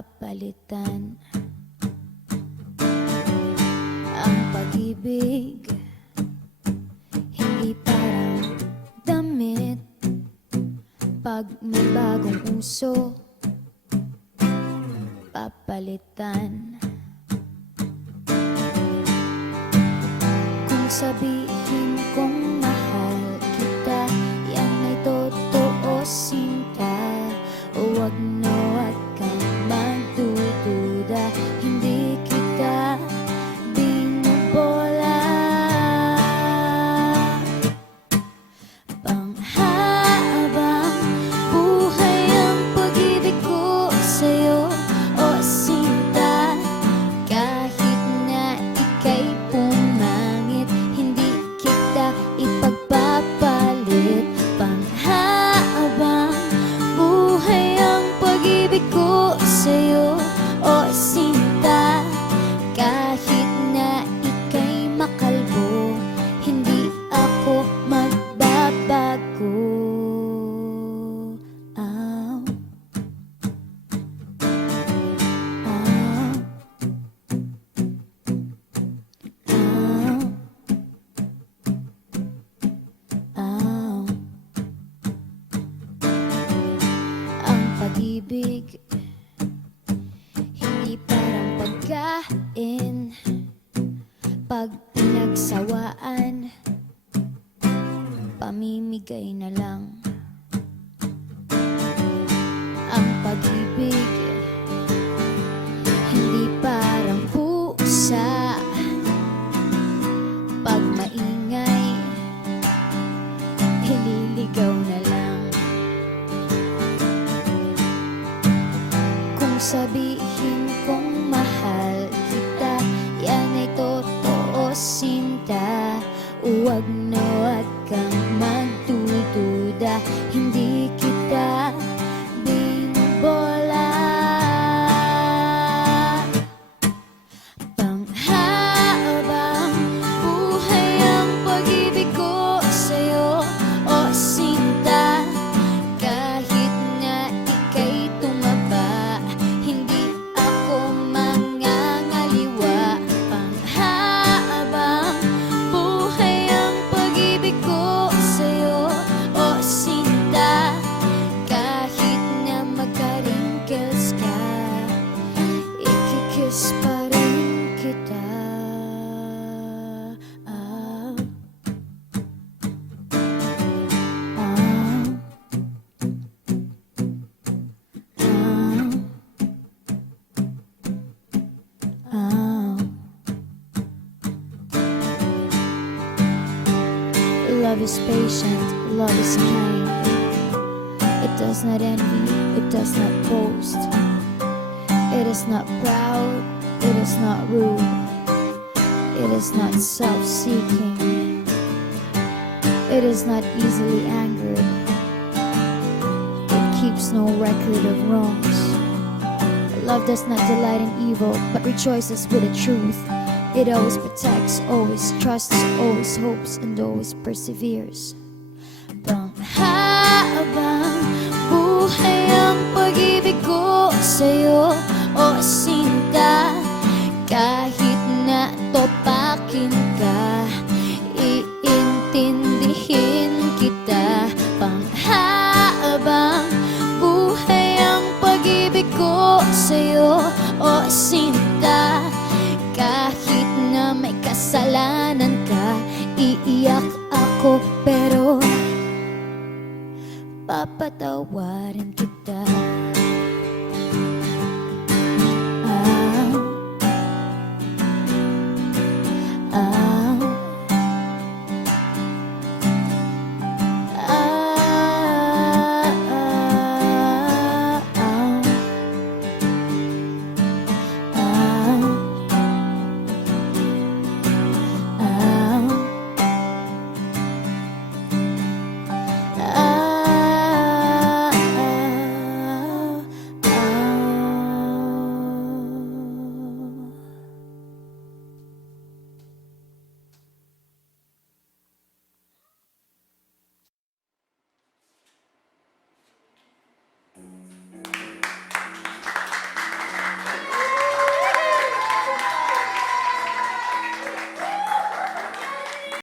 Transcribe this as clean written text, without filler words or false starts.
papalitan ang pag-ibig. Hindi parang damit pag may bagong uso, papalitan. Kung sabihin kong mahal kita, yan ay totoo, sinta. Huwag na wag kang magdududa, hindi kita binubola. Panghabang buhay ang pag-ibig ko sa'yo, o sinta. Kahit na ika'y pumangit, hindi kita ipagpapalit. Panghabang buhay ang pag-ibig ko sa'yo, o sinta. Kahit na ika'y makalbo, hindi ako magbabago. Ow. Ow. Ow. Ow. Ang pag-ibig hindi parang pagkain, pag pinagsawaan, pamimigay na lang. Ang pag-ibig hindi parang pusa, pag maingay, ililigaw na lang. Kung sabihin kong mahal kita, yan ay totoo, sinta. Huwag na wag kang magdududa, hindi kita binubola. Panghabang buhay ang pag-ibig ko sa'yo, o sinta. Kahit na ika'y tumaba, hindi ako mangangaliwa. Panghabang buhay ang pag-ibig ko sa'yo, o sinta. Kahit na magka-wrinkles ka, ikikiss pa rin kita. Ah. Ah. Ah. Love is patient, love is kind. It does not envy, it does not boast. It is not proud, it is not rude. It is not self-seeking. It is not easily angered. It keeps no record of wrongs. Love does not delight in evil, but rejoices with the truth. It always protects, always trusts, always hopes, and always perseveres. Panghabang buhay ang pag-ibig ko sa'yo, o sinta. Kahit na topakin ka, iintindihin kita. Panghabang buhay ang pag-ibig ko sa'yo, o sinta. Kahit na may kasalanan ka, iiyak ako pero papatawarin kita.